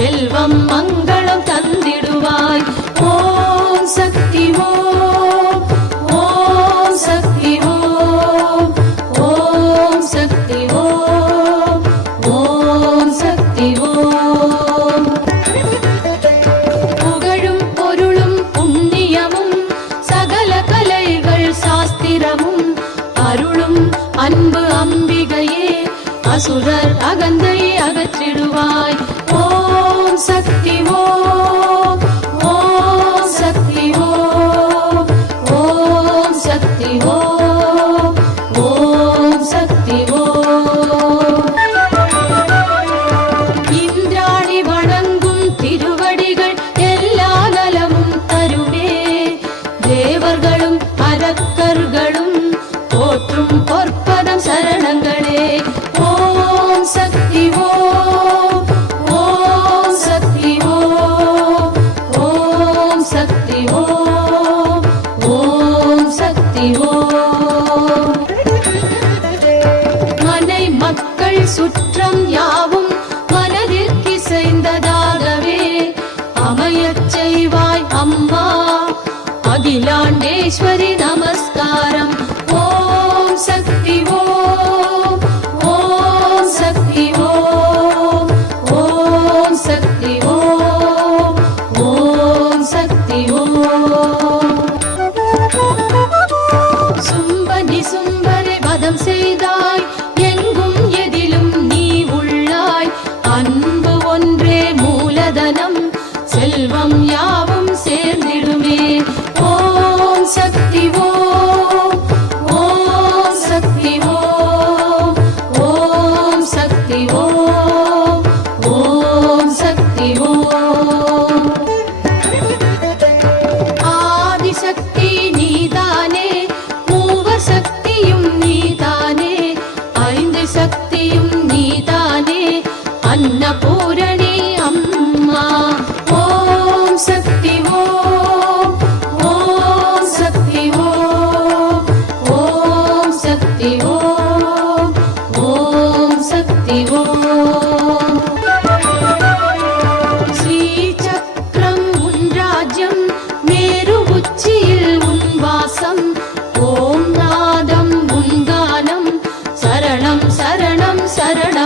செல்வம் மங்களம் தந்திடுவாய். ஓம் சக்தி ஓம் ஓம் சக்தி ஓம் ஓம் சக்தி ஓம் ஓம் சக்தி ஓம் புகழும் பொருளும் புண்ணியமும் சகல கலைகள் சாஸ்திரமும் அருளும் அன்பு அம்பிகையே அசுரர் Once. ശക്തിയും ಶರಣ